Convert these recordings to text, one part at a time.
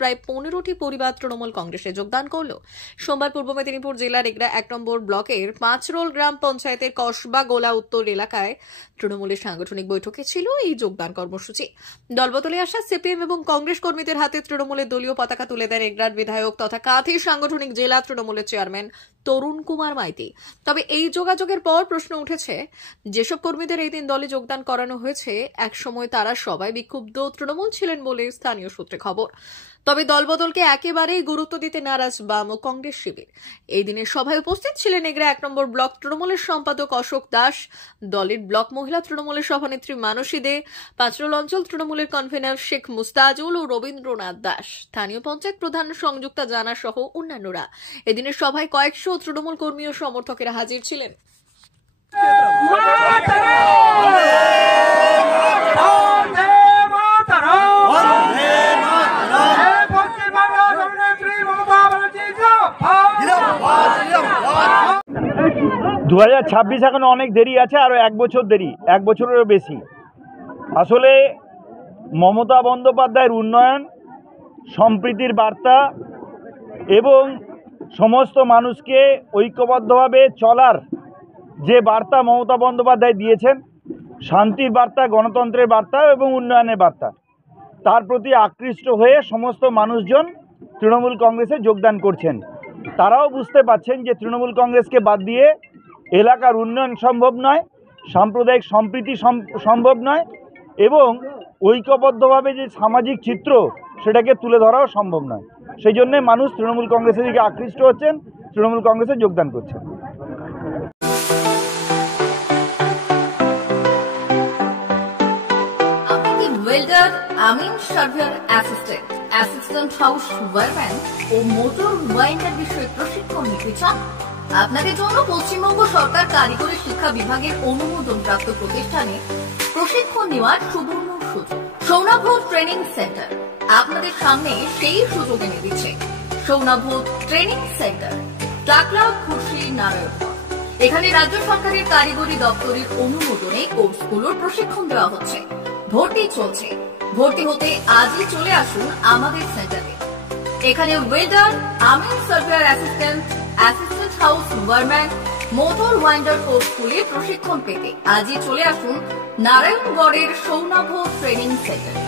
প্রায় 15টি পরিবার তৃণমূল কংগ্রেসে যোগদান করল। সোমবার পূর্ব মেদিনীপুর জেলার এগরা 1 নম্বর ব্লকের 5 রোল গ্রাম পঞ্চায়েতের কসবা গোলা উত্তর এলাকায় তৃণমূলের সাংগঠনিক বৈঠকে ছিল এই যোগদান কর্মসূচি। দলবদলে আসা সিপিএম এবং কংগ্রেস কর্মীদের হাতে তৃণমূলের দলীয় পতাকা তুলে দেন এগরার বিধায়ক তথা কাঁথি সাংগঠনিক জেলা তৃণমূলের চেয়ারম্যান তরুণ কুমার মাইতি। তবে এই যোগাযোগের পর প্রশ্ন উঠেছে, যেসব কর্মীদের এই দিন দলে যোগদান করানো হয়েছে একসময় তারা সবাই বিক্ষুব্ধ তৃণমূল ছিলেন বলে স্থানীয় সূত্রে খবর। তবে দলবদলকে একেবারেই গুরুত্ব দিতে নারাজ বাম ও কংগ্রেস শিবির। এই দিনের সভায় উপস্থিত ছিলেন এগরা 1 নম্বর ব্লক তৃণমূলের সম্পাদক অশোক দাস, দলের ব্লক মহিলা তৃণমূলের সভানেত্রী মানসী দে, 5 রোল অঞ্চল তৃণমূলের কনভেনর শেখ মুস্তাজুল ও রবীন্দ্রনাথ দাস, স্থানীয় পঞ্চায়েত প্রধান সংযুক্তা জানা সহ অন্যান্যরা। এদিনের সভায় কয়েকশো তৃণমূল কর্মী ও সমর্থকেরা হাজির ছিলেন। দু 2026 এখনো অনেক দেরি আছে, আরো 1 বছর দেরি, 1 বছরেরও বেশি। আসলে মমতা বন্দ্যোপাধ্যায়ের উন্নয়ন, সম্প্রীতির বার্তা এবং সমস্ত মানুষকে ঐক্যবদ্ধভাবে চলার যে বার্তা মমতা বন্দ্যোপাধ্যায় দিয়েছেন, শান্তির বার্তা, গণতন্ত্রের বার্তা এবং উন্নয়নের বার্তা, তার প্রতি আকৃষ্ট হয়ে সমস্ত মানুষজন তৃণমূল কংগ্রেসে যোগদান করছেন। তারাও বুঝতে পারছেন যে তৃণমূল কংগ্রেসকে বাদ দিয়ে এলাকার উন্নয়ন সম্ভব নয়, সাম্প্রদায়িক সম্প্রীতি সম্ভব নয় এবং ঐক্যবদ্ধভাবে যে সামাজিক চিত্র সেটাকে তুলে ধরাও সম্ভব নয়। সেই জন্যে মানুষ তৃণমূল কংগ্রেসের দিকে আকৃষ্ট হচ্ছেন, তৃণমূল কংগ্রেসে যোগদান করছেন। ওয়েল্ডার, আমিন surveyor assistant, assistant house wireman ও মোটর ওয়াইন্ডার বিষয়ে প্রশিক্ষণ নিতে চান? আপনাদের জন্য পশ্চিমবঙ্গ সরকার কারিগরি শিক্ষা বিভাগের অনুমোদনপ্রাপ্ত প্রতিষ্ঠানে প্রশিক্ষণ নেওয়ার সুবর্ণ সুযোগ। সৌনাভ ট্রেনিং সেন্টার আপনাদের সামনে সেই সুযোগ এনে দিচ্ছে। সৌনাভ ট্রেনিং সেন্টার, টাকলা, খুশি, নারায়ণগড়। এখানে রাজ্য সরকারের কারিগরি দপ্তরের অনুমোদনে কোর্সগুলোর প্রশিক্ষণ দেওয়া হচ্ছে। ভর্তি চলছে। ভর্তি হতে আজই চলে আসুন আমাদের সেন্টারে। এখানে ওয়েল্ডার, আমিন surveyor assistant, assistant house wireman, motor winder কোর্সগুলি প্রশিক্ষণ পেতে আজই চলে আসুন নারায়ণগড়ের সৌনাভ ট্রেনিং সেন্টারে।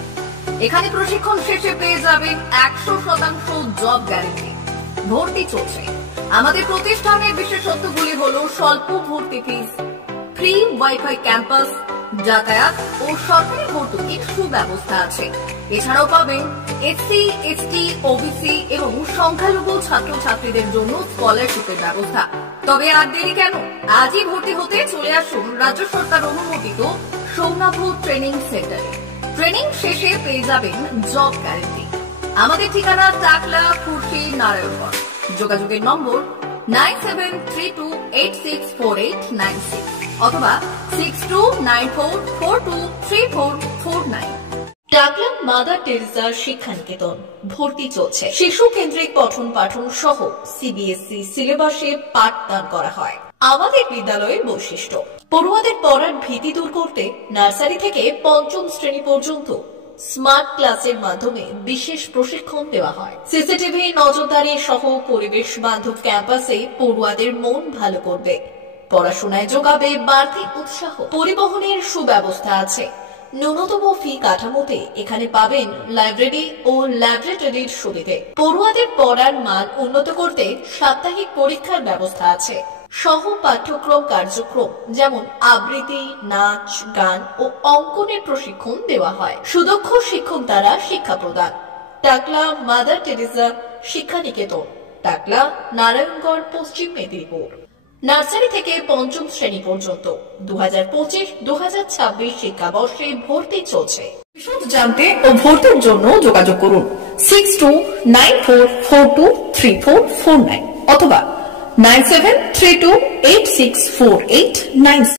এখানে প্রশিক্ষণ শেষে পেয়ে যাবেন 100% জব গ্যারেন্টি। ভর্তি চলছে। আমাদের প্রতিষ্ঠানের বিশেষত্বগুলি হল স্বল্প ভর্তি ফিস, ফ্রি ওয়াইফাই ক্যাম্পাস, যাতায়াত ও সরকারি ভর্তুকির সুব্যবস্থা আছে। এছাড়াও পাবেন এসসি, এসটি, ওবিসি এবং সংখ্যালঘু ছাত্রছাত্রীদের জন্য স্কলারশিপের ব্যবস্থা। তবে আর দেরি কেন? আজই ভর্তি হতে চলে আসুন রাজ্য সরকার অনুমোদিত সৌনাভ ট্রেনিং সেন্টারে। ট্রেনিং শেষে পেয়ে যাবেন জব গ্যারেন্টি। আমাদের ঠিকানা টাকলা, খুশি, নারায়ণগড়। যোগাযোগের নম্বর 9732864896 অথবা 6294423449। টাকলা মাদার টেরেসা শিক্ষানিকেতন। ভর্তি চলছে। শিশু কেন্দ্রিক পঠন পাঠন সহ সিবিএসই সিলেবাসে পাঠদান করা হয়। আমাদের বিদ্যালয়ের বৈশিষ্ট্য: পড়ুয়াদের পড়ার ভীতি দূর করতে নার্সারি থেকে 5ম শ্রেণী পর্যন্ত স্মার্ট ক্লাসের মাধ্যমে বিশেষ প্রশিক্ষণ দেওয়া হয়। সিসিটিভি নজরদারি সহ পরিবেশ বান্ধব ক্যাম্পাসে পড়ুয়াদের মন ভালো করবে, পড়াশোনায় যোগাবে বাড়তি উৎসাহ। পরিবহনের সুব্যবস্থা আছে। ন্যূনতম ফি কাঠামোতে এখানে পাবেন লাইব্রেরি ও ল্যাবরেটরির সুবিধে। পড়ুয়াদের পড়ার মান উন্নত করতে সাপ্তাহিক পরীক্ষার ব্যবস্থা আছে। সহ পাঠ্যক্রম কার্যক্রম যেমন আবৃত্তি, নাচ, গান ও অঙ্কনের প্রশিক্ষণ দেওয়া হয়। সুদক্ষ শিক্ষক দ্বারা শিক্ষা প্রদান। টাকলা মাদার টেরেসা শিক্ষানিকেতন, টাকলা, নারায়ণগড়, পশ্চিম মেদিনীপুর। নার্সারি থেকে 5ম শ্রেণী পর্যন্ত 2025-2026 শিক্ষাবর্ষে ভর্তি চলছে। বিশদ জানতে ও ভর্তির জন্য যোগাযোগ করুন 6294423449 অথবা 9732864896।